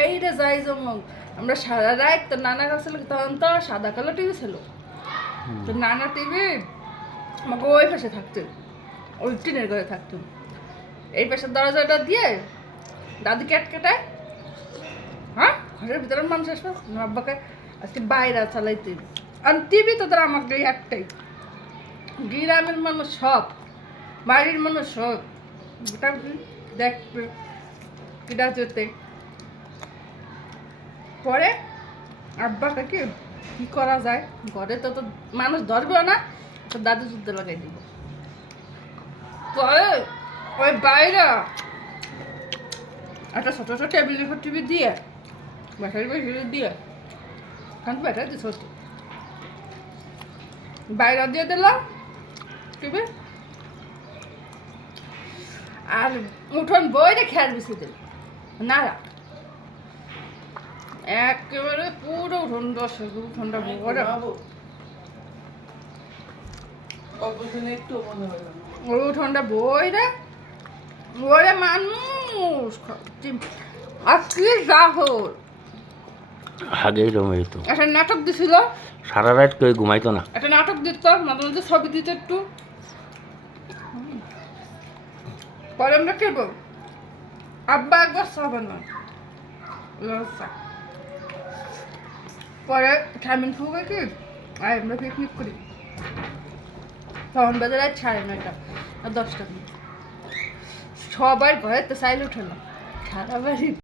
এই রে যাই যেমন আমরা সারা রাত তো নানা কাছে তখন তো সাদা কালো টিভি ছিল। তো নানা টিভি আমাকে ওই পাশে থাকতো, ওই টিনের ঘরে থাকতো। এই পাশের দরজাটা দিয়ে দাদি ক্যাট কেটায়, হ্যাঁ ঘরের ভিতরে মানুষ আসবে আব্বাকে আজকে বাইরে চালাইতে। আর টিভি তো তারা আমাকে একটাই, গ্রামের মানুষ সব, বাড়ির মানুষ সব গোটা দেখবে কিটা যেতে। পরে আব্বাকে কি করা যায়, ঘরে তো মানুষ ধরবেও না, তো দাদু যুদ্ধ লাগাই দিব। পরে ওই বাইরে একটা ছোট ছোট টেবিলের উপর টিভি দিয়ে ব্যাটারি ব্যাটারি দিয়ে, কারণ ব্যাটারি দিয়ে ছোট বাইরে দিয়ে দিলাম টিভি, আর উঠোন বইরে খেয়াল বেশি দিল নাড়া একেবারে পুরো উঠোন দর্শক উঠোনটা বড়। ওই উঠোনটা বইরে ওরে মানুষ আর কি রাহুল আগেই রমেই তো একটা নাটক দিছিল, সারা রাত কেউ ঘুমাইতো না। একটা নাটক দিত মাঝে মাঝে ছবি দিত একটু। পরে আমরা খেলবো, আব্বা একবার খাবে না পরে ঠামিন খাবো কি আর আমরা পিকনিক করি। তখন বাজে রাত 9:30 আর 10টা, সবার ঘরে তো সাইল উঠে না, সারা বাড়ি